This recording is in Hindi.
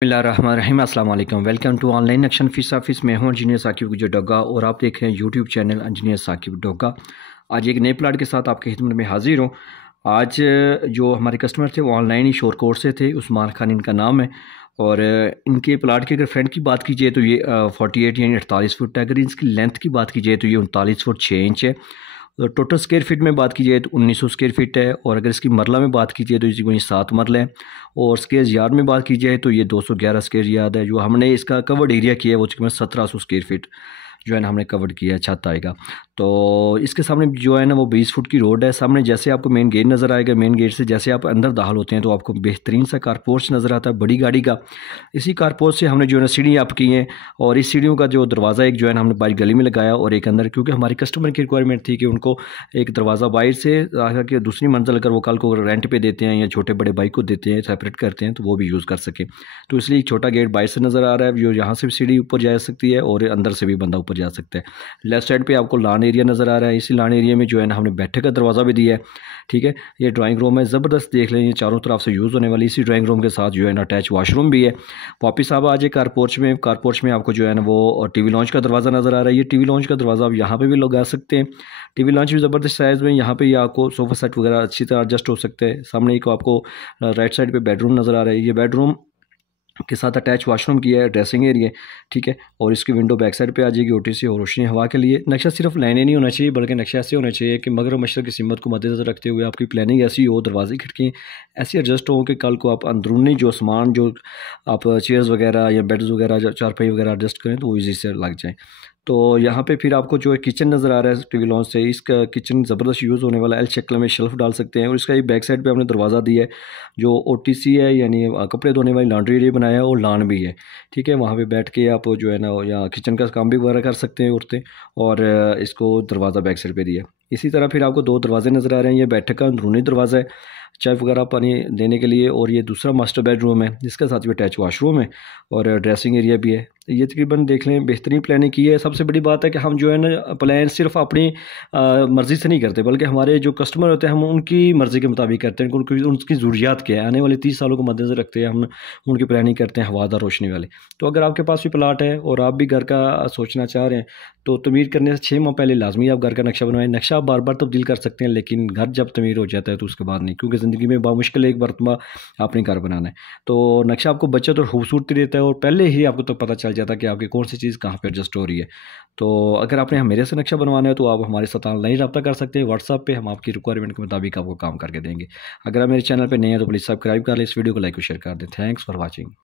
बिस्मिल्लाहिर्रहमानिर्रहीम अस्सलाम वालेकुम। Welcome to online action fees office में हूँ इंजीनियर साकिब गुजर डोगा और आप देख रहे हैं YouTube channel engineer Saqib Doga. आज एक नए प्लाट के साथ आपकी खिदमत में हाजिर हूँ। आज जो हमारे कस्टमर थे वो ऑनलाइन ही शोरकोट से थे, उस्मान खान इनका नाम है। और इनके प्लाट की अगर फ्रंट की बात कीजिए तो ये 48 यानी 48 फुट है। अगर इसकी लेंथ की बात कीजिए तो ये 39 फुट 6 इंच है। टोटल स्क्वायर फीट में बात कीजिए तो 1900 स्क्वायर फीट है। और अगर इसकी मरला में बात कीजिए तो इसकी वही 7 मरले हैं। और स्क्वायर यार्ड में बात की जाए तो ये 211 स्क्वायर यार्ड है। जो हमने इसका कवर्ड एरिया किया है वो तकरीबन 1700 स्क्वायर फीट जो है ना हमने कवर्ड किया है, छत आएगा। तो इसके सामने जो है ना वो 20 फुट की रोड है। सामने जैसे आपको मेन गेट नज़र आएगा, मेन गेट से जैसे आप अंदर दाखिल होते हैं तो आपको बेहतरीन सा कारपोर्च नज़र आता है बड़ी गाड़ी का। इसी कारपोर्च से हमने जो है ना सीढ़ी आप की हैं और इस सीढ़ियों का जो दरवाज़ा एक जो है ना हमने बाहर गली में लगाया और एक अंदर, क्योंकि हमारे कस्टमर की रिक्वायरमेंट थी कि उनको एक दरवाज़ा बाहर से आकर के दूसरी मंजिल अगर वो कल को रेंट पे देते हैं या छोटे बड़े बाइक को देते हैं, सेपरेट करते हैं, तो वो भी यूज़ कर सकें। तो इसलिए एक छोटा गेट बाहर से नज़र आ रहा है जो यहाँ से भी सीढ़ी ऊपर जा सकती है और अंदर से भी बंदा ऊपर जा सकता है। लेफ्ट साइड पे आपको लॉन एरिया नज़र आ रहा है। इसी लॉन एरिया में जो है ना हमने बैठक का दरवाज़ा भी दिया है। ठीक है, ये ड्राइंग रूम है, ज़बरदस्त देख लें, ये चारों तरफ से यूज़ होने वाली। इसी ड्राइंग रूम के साथ जो है ना अटैच वाशरूम भी है। वापस आप आ जाए कारपोर्च में। कारपोर्च में आपको जो है ना वो टीवी लॉन्च का दरवाज़ा नज़र आ रहा है। ये टीवी लॉन्च का दरवाज़ा आप यहाँ पे भी लगा सकते हैं। टीवी लॉन्च भी ज़बरदस्त साइज़ में, यहाँ पे ये आपको सोफ़ा सेट वगैरह अच्छी तरह एडजस्ट हो सकते हैं। सामने एक आपको राइट साइड पे बेडरूम नज़र आ रहा है। ये बेडरूम के साथ अटैच वाशरूम किया है, ड्रेसिंग एरिया, ठीक है। और इसकी विंडो बैक साइड पे आ जाएगी ओटीसी और रोशनी हवा के लिए। नक्शा सिर्फ लाइनें नहीं होना चाहिए बल्कि नक्शा ऐसे होना चाहिए कि मगरब मशरक़ की सिमत को मद्देनज़र रखते हुए आपकी प्लानिंग ऐसी हो, दरवाजे खिड़की ऐसी एडजस्ट हो कि कल को आप अंदरूनी जो सामान जो आप चेयर्स वगैरह या बेड्स वगैरह चारपाई वगैरह एडजस्ट करें तो वो ईजी से लग जाए। तो यहाँ पे फिर आपको जो किचन नज़र आ रहा है टीवी लॉन्च से, इसका किचन ज़बरदस्त यूज़ होने वाला है। एल शक्ल में शेल्फ डाल सकते हैं। और इसका ये बैक साइड पे हमने दरवाज़ा दिया है जो ओटीसी है, यानी कपड़े धोने वाली लॉन्ड्री एरिया बनाया है और लॉन भी है। ठीक है, वहाँ पे बैठ के आप जो है ना या किचन का काम भी वगैरह कर सकते हैं औरतें। और इसको दरवाज़ा बैक साइड पे दिया है। इसी तरह फिर आपको 2 दरवाजे नज़र आ रहे हैं। ये बैठक का अंदरूनी दरवाज़ा है चाय वगैरह पानी देने के लिए। और ये दूसरा मास्टर बेडरूम है जिसके साथ भी अटैच वाशरूम है और ड्रेसिंग एरिया भी है। ये तकरीबन देख लें बेहतरीन प्लानिंग की है। सबसे बड़ी बात है कि हम जो है ना प्लान सिर्फ अपनी मर्ज़ी से नहीं करते बल्कि हमारे जो कस्टमर होते हैं हम उनकी मर्ज़ी के मुताबिक करते हैं। उनकी उनकी ज़रूरियात क्या है, आने वाले 30 सालों को मद्देनज़र रखते हैं हम उनकी प्लानिंग करते हैं हवादार रोशनी वाले। तो अगर आपके पास भी प्लाट है और आप भी घर का सोचना चाह रहे हैं तो तमीर करने से 6 माह पहले लाजमी आप घर का नक्शा बनवाएं। नक्शा आप बार बार तब्दील कर सकते हैं लेकिन घर जब तमीर हो जाता है तो उसके बाद नहीं, क्योंकि ज़िंदगी में बामुश्किल एक मरतबा आपने घर बनाना है। तो नक्शा आपको बचत और खूबसूरती देता है और पहले ही आपको तो पता चल जाता है कि आपकी कौन सी चीज़ कहाँ पे एडजस्ट हो रही है। तो अगर आपने मेरे से नक्शा बनवाना है तो आप हमारे साथ ऑनलाइन रब्ता कर सकते हैं व्हाट्सएप पे। हम आपकी रिक्वायरमेंट के मुताबिक आपको काम करके देंगे। अगर आप मेरे चैनल पे नए हैं तो प्लीज़ सब्सक्राइब कर लें, इस वीडियो को लाइक और शेयर कर दें। Thanks for watching.